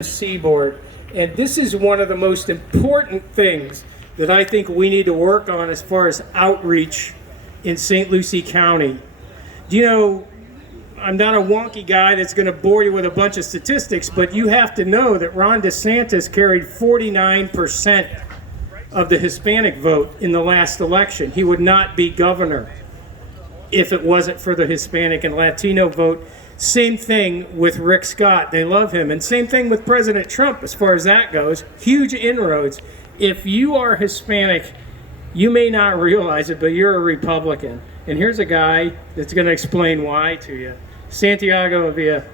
seaboard. And this is one of the most important things that I think we need to work on as far as outreach in St. Lucie County. Do you know, I'm not a wonky guy that's going to bore you with a bunch of statistics, but you have to know that Ron DeSantis carried 49% of the Hispanic vote in the last election. He would not be governor if it wasn't for the Hispanic and Latino vote. Same thing with Rick Scott. They love him. And same thing with President Trump as far as that goes. Huge inroads. If you are Hispanic, you may not realize it, but you're a Republican. And here's a guy that's going to explain why to you. Santiago Avila.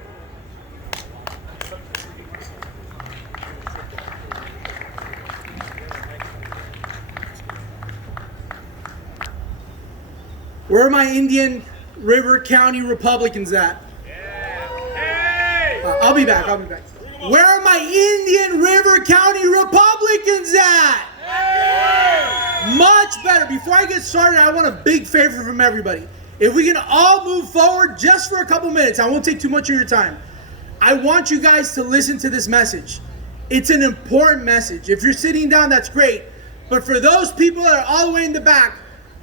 Where are my Indian River County Republicans at? I'll be back. Where are my Indian River County Republicans at? Much better. Before I get started, I want a big favor from everybody. If we can all move forward just for a couple minutes, I won't take too much of your time. I want you guys to listen to this message. It's an important message. If you're sitting down, that's great. But for those people that are all the way in the back,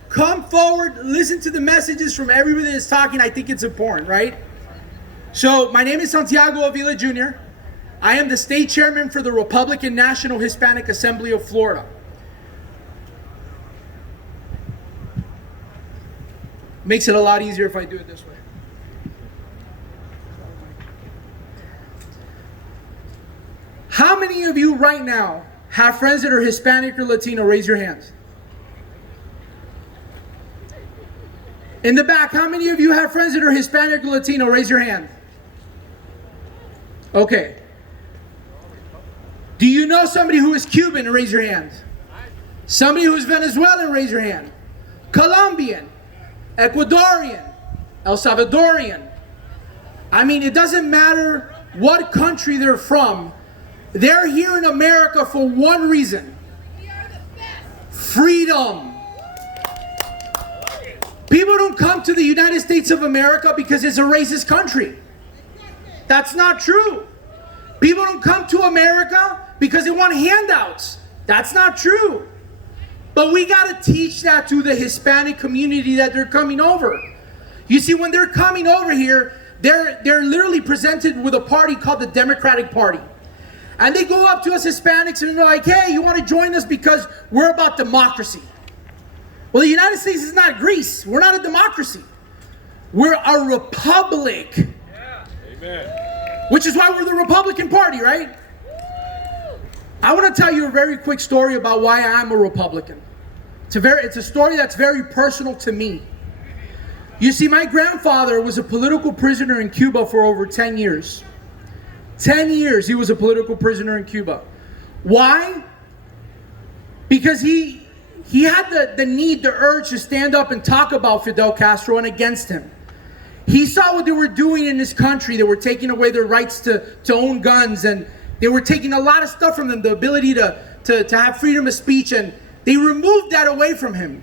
come forward, listen to the messages from everybody that's talking. I think it's important, right? So, my name is Santiago Avila JR. I am the state chairman for the Republican National Hispanic Assembly of Florida. Makes it a lot easier if I do it this way. How many of you right now have friends that are Hispanic or Latino? Raise your hands. In the back, how many of you have friends that are Hispanic or Latino? Raise your hand. Okay. Do you know somebody who is Cuban? Raise your hand. Somebody who is Venezuelan? Raise your hand. Colombian, Ecuadorian, El Salvadorian. I mean, it doesn't matter what country they're from. They're here in America for one reason. Freedom. People don't come to the United States of America because it's a racist country. That's not true. People don't come to America because they want handouts. That's not true. But we got to teach that to the Hispanic community that they're coming over. You see, when they're coming over here, they're literally presented with a party called the Democratic Party. And they go up to us Hispanics and they're like, hey, you want to join us because we're about democracy. Well, the United States is not Greece. We're not a democracy. We're a republic. Yeah. Amen. Which is why we're the Republican Party, right? I want to tell you a very quick story about why I'm a Republican. It's a story that's very personal to me. You see, my grandfather was a political prisoner in Cuba for over 10 years. 10 years he was a political prisoner in Cuba. Why? Because he had the need, the urge to stand up and talk about Fidel Castro and against him. He saw what they were doing in this country. They were taking away their rights to own guns, and they were taking a lot of stuff from them, the ability to have freedom of speech, and they removed that away from him.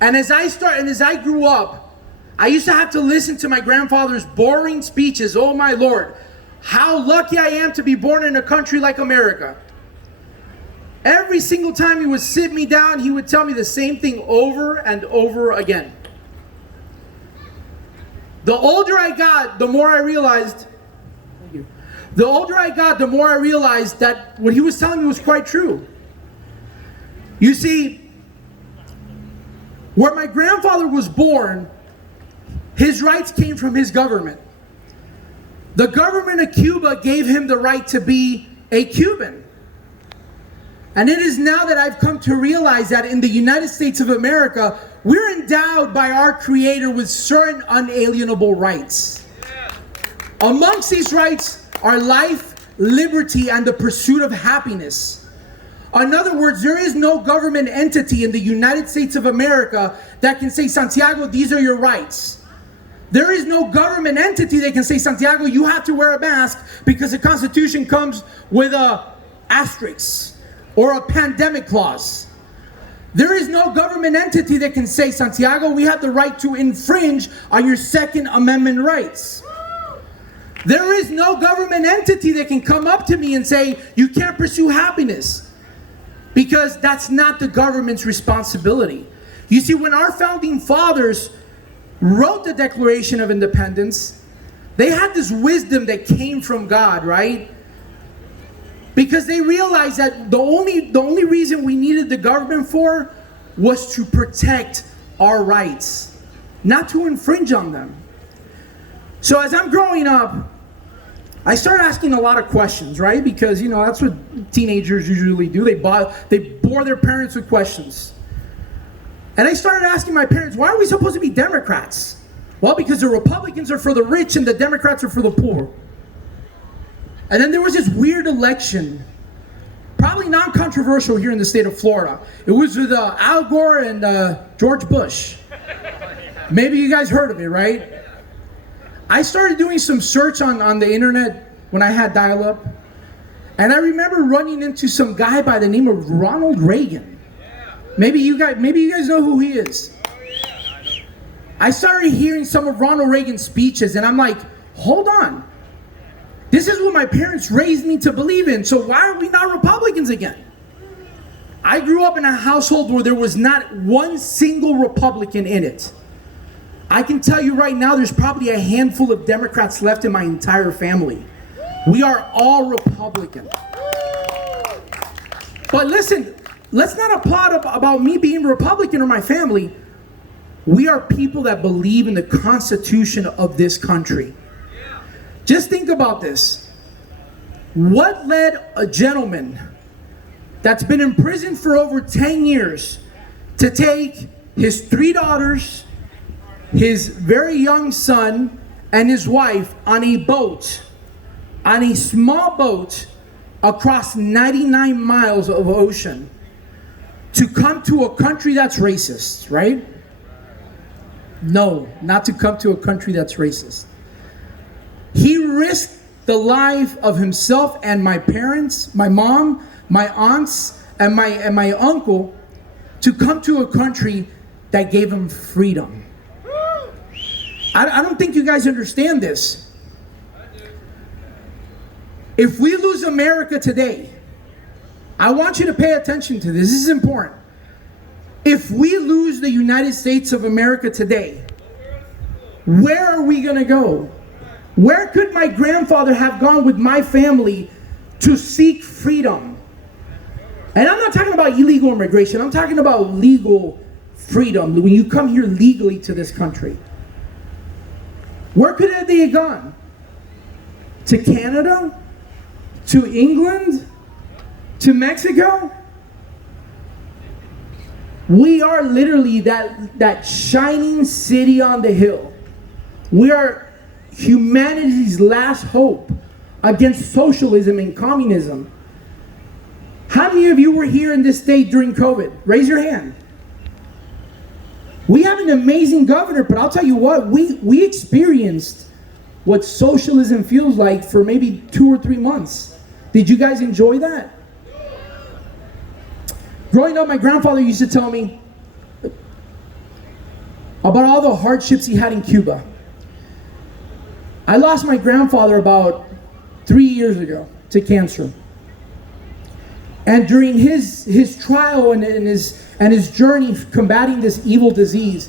And as I grew up, I used to have to listen to my grandfather's boring speeches. Oh my Lord, how lucky I am to be born in a country like America. Every single time he would sit me down, he would tell me the same thing over and over again. The older I got, the more I realized that what he was telling me was quite true. You see, where my grandfather was born, his rights came from his government. The government of Cuba gave him the right to be a Cuban. And it is now that I've come to realize that in the United States of America, we're endowed by our Creator with certain unalienable rights. Amongst these rights are life, liberty, and the pursuit of happiness. In other words, there is no government entity in the United States of America that can say, Santiago, these are your rights. There is no government entity that can say, Santiago, you have to wear a mask because the Constitution comes with a asterisk or a pandemic clause. There is no government entity that can say, Santiago, we have the right to infringe on your Second Amendment rights. There is no government entity that can come up to me and say, you can't pursue happiness, because that's not the government's responsibility. You see, when our founding fathers wrote the Declaration of Independence, they had this wisdom that came from God, right? Because they realized that the only reason we needed the government for was to protect our rights, not to infringe on them. So as I'm growing up, I started asking a lot of questions, right? Because, that's what teenagers usually do. They bore their parents with questions. And I started asking my parents, why are we supposed to be Democrats? Well, because the Republicans are for the rich and the Democrats are for the poor. And then there was this weird election, probably non-controversial here in the state of Florida. It was with Al Gore and George Bush. Maybe you guys heard of it, right? I started doing some search on the internet when I had dial-up, and I remember running into some guy by the name of Ronald Reagan. Maybe you guys know who he is. I started hearing some of Ronald Reagan's speeches, and I'm like, hold on. This is what my parents raised me to believe in, so why are we not Republicans again? I grew up in a household where there was not one single Republican in it. I can tell you right now, there's probably a handful of Democrats left in my entire family. We are all Republican. But listen, let's not applaud about me being Republican or my family. We are people that believe in the Constitution of this country. Just think about this. What led a gentleman that's been in prison for over 10 years to take his 3 daughters, his very young son, and his wife on a boat, on a small boat across 99 miles of ocean to come to a country that's racist, right? No, not to come to a country that's racist. He risked the life of himself and my parents, my mom, my aunts, and my uncle to come to a country that gave him freedom. I don't think you guys understand this. If we lose America today, I want you to pay attention to this. This is important. If we lose the United States of America today, where are we going to go? Where could my grandfather have gone with my family to seek freedom? And I'm not talking about illegal immigration. I'm talking about legal freedom. When you come here legally to this country. Where could they have gone? To Canada? To England? To Mexico? We are literally that shining city on the hill. We are humanity's last hope against socialism and communism. How many of you were here in this state during COVID? Raise your hand. We have an amazing governor, but I'll tell you what, we experienced what socialism feels like for maybe 2 or 3 months. Did you guys enjoy that? Growing up, my grandfather used to tell me about all the hardships he had in Cuba. I lost my grandfather about 3 years ago to cancer. And during his trial and his journey combating this evil disease,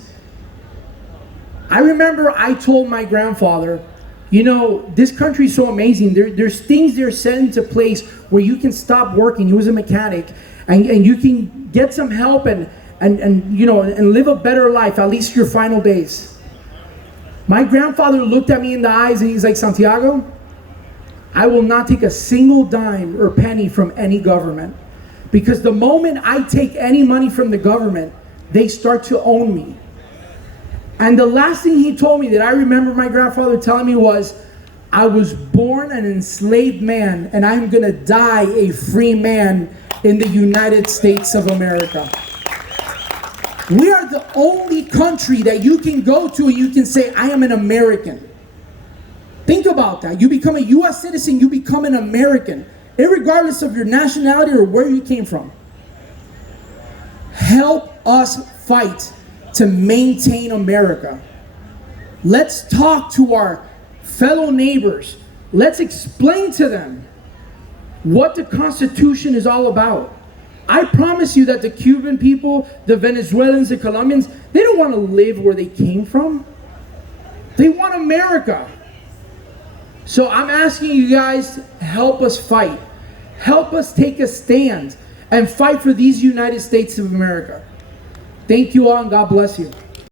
I remember I told my grandfather, this country is so amazing. There's things that are set into place where you can stop working. He was a mechanic, and you can get some help and live a better life, at least your final days. My grandfather looked at me in the eyes and he's like, Santiago, I will not take a single dime or penny from any government, because the moment I take any money from the government, they start to own me. And the last thing he told me that I remember my grandfather telling me was, I was born an enslaved man and I'm gonna die a free man in the United States of America. We are the only country that you can go to and you can say, I am an American. Think about that. You become a U.S. citizen, you become an American, irregardless of your nationality or where you came from. Help us fight to maintain America. Let's talk to our fellow neighbors Let's explain to them what the Constitution is all about. I promise you that the Cuban people, the Venezuelans, the Colombians, they don't want to live where they came from. They want America. So I'm asking you guys, help us fight. Help us take a stand and fight for these United States of America. Thank you all, and God bless you.